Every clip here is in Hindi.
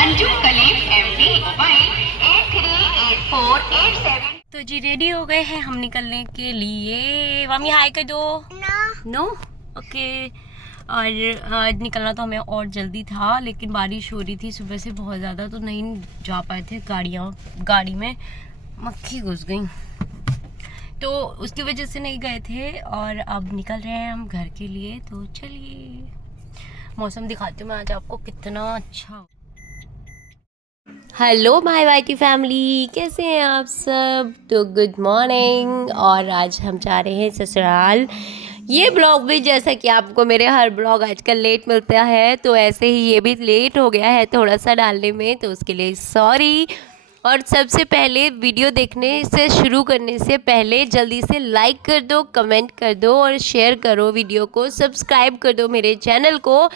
Anju कलीफ MD mobile 838487। तो जी रेडी हो गए हैं हम निकलने के लिए। मम्मी हाय कर दो। No okay. और आज निकलना तो हमें और जल्दी था, लेकिन बारिश हो रही थी सुबह से बहुत ज़्यादा, तो नहीं जा पाए थे। गाड़ी में मक्खी घुस गई, तो उसकी वजह से नहीं गए थे। और अब निकल रहे हैं हम घर के लिए। तो चलिए मौसम दिखाती हूँ मैं आज आपको कितना अच्छा। हेलो माय वाईटी फैमिली, कैसे हैं आप सब? तो गुड मॉर्निंग। और आज हम जा रहे हैं ससुराल। ये ब्लॉग भी, जैसा कि आपको मेरे हर ब्लॉग आजकल लेट मिलता है, तो ऐसे ही ये भी लेट हो गया है थोड़ा सा डालने में, तो उसके लिए सॉरी। और सबसे पहले वीडियो देखने से शुरू करने से पहले जल्दी से लाइक कर दो, कमेंट कर दो और शेयर करो वीडियो को, सब्सक्राइब कर दो मेरे चैनल को।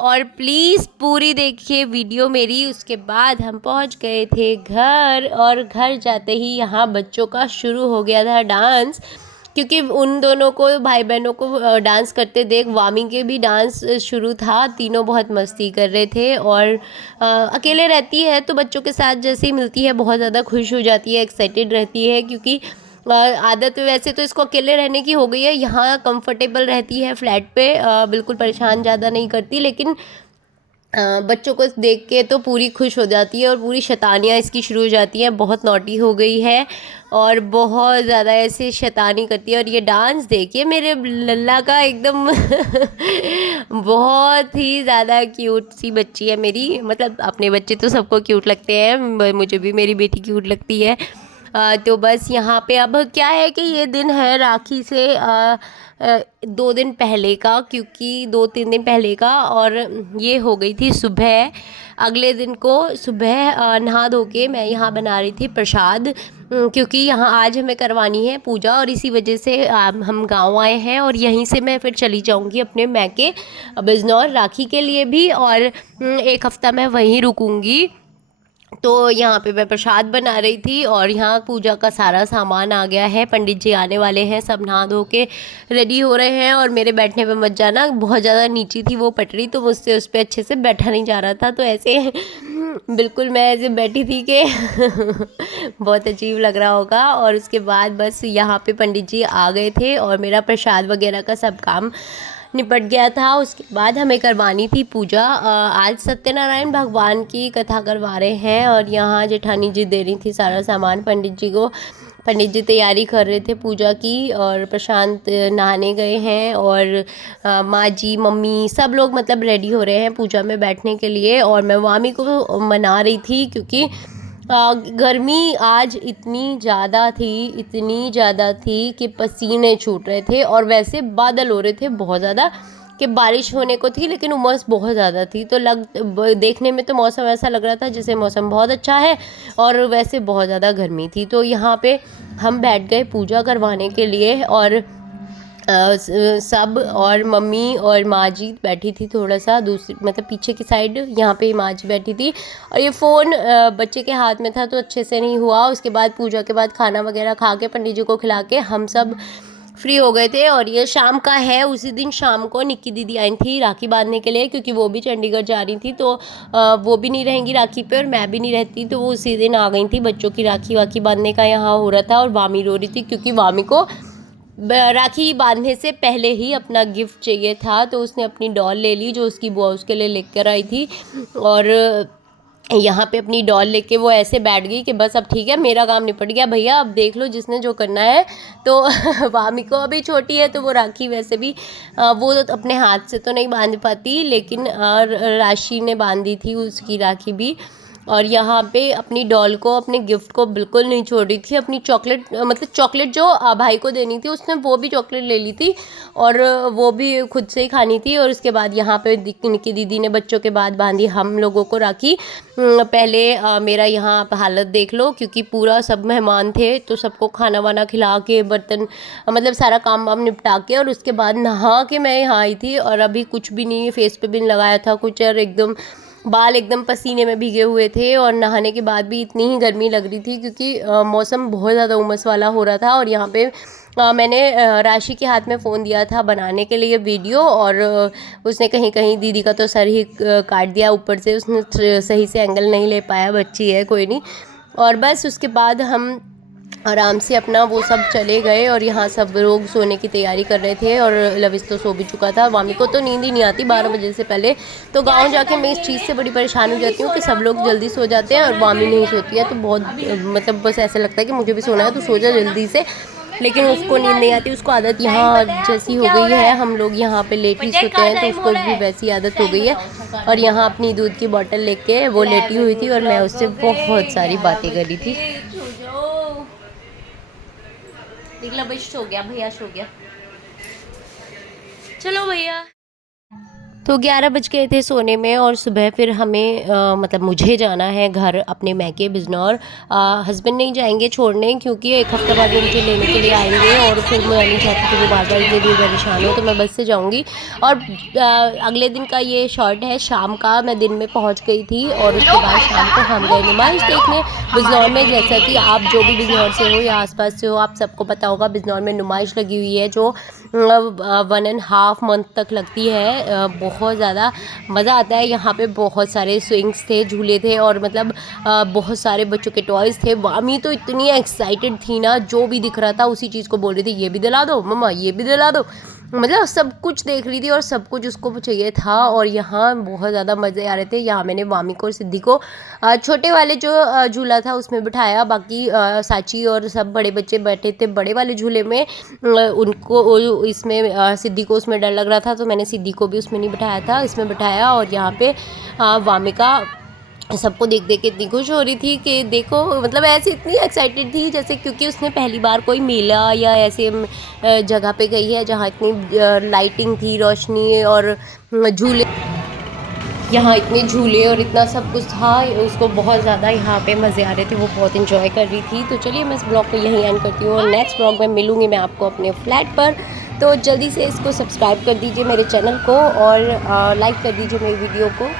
और प्लीज़ पूरी देखिए वीडियो मेरी। उसके बाद हम पहुंच गए थे घर, और घर जाते ही यहाँ बच्चों का शुरू हो गया था डांस, क्योंकि उन दोनों को, भाई बहनों को डांस करते देख वामी के भी डांस शुरू था। तीनों बहुत मस्ती कर रहे थे। और अकेले रहती है तो बच्चों के साथ जैसे ही मिलती है बहुत ज़्यादा खुश हो जाती है, एक्साइटेड रहती है, क्योंकि आदत वैसे तो इसको अकेले रहने की हो गई है। यहाँ कंफर्टेबल रहती है फ्लैट पे, बिल्कुल परेशान ज़्यादा नहीं करती, लेकिन बच्चों को देख के तो पूरी खुश हो जाती है और पूरी शैतानियाँ इसकी शुरू हो जाती हैं। बहुत नॉटी हो गई है और बहुत ज़्यादा ऐसे शैतानी करती है। और ये डांस देखिए मेरे लल्ला का, एकदम बहुत ही ज़्यादा क्यूट सी बच्ची है मेरी। मतलब अपने बच्चे तो सबको क्यूट लगते हैं, मुझे भी मेरी बेटी क्यूट लगती है। तो बस यहाँ पे अब क्या है कि ये दिन है राखी से 2 दिन पहले का, क्योंकि 2-3 दिन पहले का। और ये हो गई थी सुबह। अगले दिन को सुबह नहा धो के मैं यहाँ बना रही थी प्रसाद, क्योंकि यहाँ आज हमें करवानी है पूजा, और इसी वजह से हम गांव आए हैं। और यहीं से मैं फिर चली जाऊँगी अपने मैके बिजनौर राखी के लिए भी, और 1 हफ़्ता मैं वहीं रुकूँगी। तो यहाँ पे मैं प्रसाद बना रही थी, और यहाँ पूजा का सारा सामान आ गया है। पंडित जी आने वाले हैं, सब नहा धो के रेडी हो रहे हैं। और मेरे बैठने पे मत जाना, बहुत ज़्यादा नीची थी वो पटरी, तो मुझसे उस पर अच्छे से बैठा नहीं जा रहा था। तो ऐसे बिल्कुल मैं ऐसे बैठी थी कि बहुत अजीब लग रहा होगा। और उसके बाद बस यहाँ पे पंडित जी आ गए थे और मेरा प्रसाद वगैरह का सब काम निपट गया था। उसके बाद हमें करवानी थी पूजा। आज सत्यनारायण भगवान की कथा करवा रहे हैं, और यहाँ जेठानी जी दे रही थी सारा सामान पंडित जी को। पंडित जी तैयारी कर रहे थे पूजा की, और प्रशांत नहाने गए हैं, और माँ जी, मम्मी, सब लोग मतलब रेडी हो रहे हैं पूजा में बैठने के लिए। और मैं वामी को मना रही थी, क्योंकि गर्मी आज इतनी ज़्यादा थी कि पसीने छूट रहे थे। और वैसे बादल हो रहे थे बहुत ज़्यादा कि बारिश होने को थी, लेकिन उमस बहुत ज़्यादा थी। तो देखने में तो मौसम ऐसा लग रहा था जैसे मौसम बहुत अच्छा है, और वैसे बहुत ज़्यादा गर्मी थी। तो यहाँ पे हम बैठ गए पूजा करवाने के लिए, और सब, और मम्मी और माँ जी बैठी थी थोड़ा सा दूसरी, मतलब पीछे की साइड। यहाँ पे माँ जी बैठी थी, और ये फ़ोन बच्चे के हाथ में था तो अच्छे से नहीं हुआ। उसके बाद पूजा के बाद खाना वगैरह खा के पंडित जी को खिला के हम सब फ्री हो गए थे। और ये शाम का है। उसी दिन शाम को निक्की दीदी आई थी राखी बांधने के लिए, क्योंकि वो भी चंडीगढ़ जा रही थी, तो वो भी नहीं रहेंगी राखी पे और मैं भी नहीं रहती, तो वो उसी दिन आ गई थी। बच्चों की राखी वाखी बांधने का यहाँ हो रहा था, और वामी रो रही थी, क्योंकि वामी को राखी बांधने से पहले ही अपना गिफ्ट चाहिए था। तो उसने अपनी डॉल ले ली जो उसकी बुआ उसके लिए लेकर आई थी, और यहाँ पे अपनी डॉल लेके वो ऐसे बैठ गई कि बस अब ठीक है, मेरा काम निपट गया भैया, अब देख लो जिसने जो करना है। तो वामी को अभी छोटी है, तो वो राखी वैसे भी वो तो अपने हाथ से तो नहीं बांध पाती, लेकिन राशि ने बांधी थी उसकी राखी भी। और यहाँ पे अपनी डॉल को, अपने गिफ्ट को बिल्कुल नहीं छोड़ रही थी। अपनी चॉकलेट, मतलब चॉकलेट जो भाई को देनी थी उसने वो भी चॉकलेट ले ली थी, और वो भी खुद से ही खानी थी। और उसके बाद यहाँ पे निक्की दीदी ने बच्चों के बाद बांधी हम लोगों को राखी। पहले मेरा यहाँ हालत देख लो, क्योंकि पूरा सब मेहमान थे, तो सबको खाना वाना खिला के, बर्तन, मतलब सारा काम वाम निपटा के, और उसके बाद नहा के मैं यहाँ आई थी। और अभी कुछ भी नहीं, फेस पे भी नहीं लगाया था कुछ, और एकदम बाल एकदम पसीने में भीगे हुए थे और नहाने के बाद भी इतनी ही गर्मी लग रही थी क्योंकि मौसम बहुत ज़्यादा उमस वाला हो रहा था। और यहाँ पे मैंने राशि के हाथ में फ़ोन दिया था बनाने के लिए वीडियो, और उसने कहीं कहीं दीदी का तो सर ही काट दिया, ऊपर से उसने सही से एंगल नहीं ले पाया, बच्ची है कोई नहीं। और बस उसके बाद हम आराम से अपना वो सब चले गए और यहाँ सब लोग सोने की तैयारी कर रहे थे और लविश तो सो भी चुका था। वामी को तो नींद ही नहीं आती 12 बजे से पहले। तो गांव जाके मैं इस चीज़ से बड़ी परेशान हो जाती हूँ कि सब लोग जल्दी सो जाते हैं और वामी नहीं सोती है। तो बहुत मतलब बस ऐसा लगता है कि मुझे भी सोना है तो सो जा जल्दी से, लेकिन उसको नींद नहीं आती। उसको आदत यहाँ जैसी हो गई है, हम लोग यहाँ पे लेट ही सोते हैं तो उसको भी वैसी आदत हो गई है। और यहाँ अपनी दूध की बोतल लेके वो लेटी हुई थी और मैं उससे बहुत सारी बातें कर रही थी। देख लो भाई, सो गया भैया, सो गया। चलो भैया। तो 11 बज गए थे सोने में और सुबह फिर हमें मतलब मुझे जाना है घर अपने मैके बिजनौर। हस्बैंड नहीं जाएंगे छोड़ने क्योंकि एक हफ्ते बाद वो मुझे लेने के लिए आएंगे और फिर मैं नहीं चाहती कि वो बार बार इतनी परेशान हो, तो मैं बस से जाऊंगी। और अगले दिन का ये शॉर्ट है शाम का। मैं दिन में पहुंच गई थी और उसके बाद शाम को हम गए नुमाइश देखने बिजनौर में। जैसा कि आप जो भी बिजनौर से हो या आसपास से हो, आप सबको पता होगा बिजनौर में नुमाइश लगी हुई है जो 1.5 मंथ तक लगती है। बहुत ज़्यादा मज़ा आता है यहाँ पे। बहुत सारे स्विंग्स थे, झूले थे और मतलब बहुत सारे बच्चों के टॉयज़ थे। वामी तो इतनी एक्साइटेड थी ना, जो भी दिख रहा था उसी चीज़ को बोल रही थी, ये भी दिला दो मम्मा, ये भी दिला दो। मतलब सब कुछ देख रही थी और सब कुछ उसको चाहिए था। और यहाँ बहुत ज़्यादा मज़े आ रहे थे। यहाँ मैंने वामी को और सिद्धि को छोटे वाले जो झूला था उसमें बिठाया, बाकी साची और सब बड़े बच्चे बैठे थे बड़े वाले झूले में। उनको इसमें सिद्धि को उसमें डर लग रहा था तो मैंने सिद्धि को भी उसमें नहीं बिठाया था, इसमें बिठाया। और यहाँ पे वामिका सबको देख देख के इतनी खुश हो रही थी कि देखो, मतलब ऐसे इतनी एक्साइटेड थी जैसे क्योंकि उसने पहली बार कोई मेला या ऐसे जगह पे गई है जहाँ इतनी लाइटिंग थी, रोशनी और झूले, यहाँ इतने झूले और इतना सब कुछ था। उसको बहुत ज़्यादा यहाँ पे मज़े आ रहे थे, वो बहुत इन्जॉय कर रही थी। तो चलिए मैं इस ब्लॉग को यहीं एंड करती हूँ और नेक्स्ट ब्लॉग में मिलूँगी मैं आपको अपने फ्लैट पर। तो जल्दी से इसको सब्सक्राइब कर दीजिए मेरे चैनल को और लाइक कर दीजिए मेरी वीडियो को।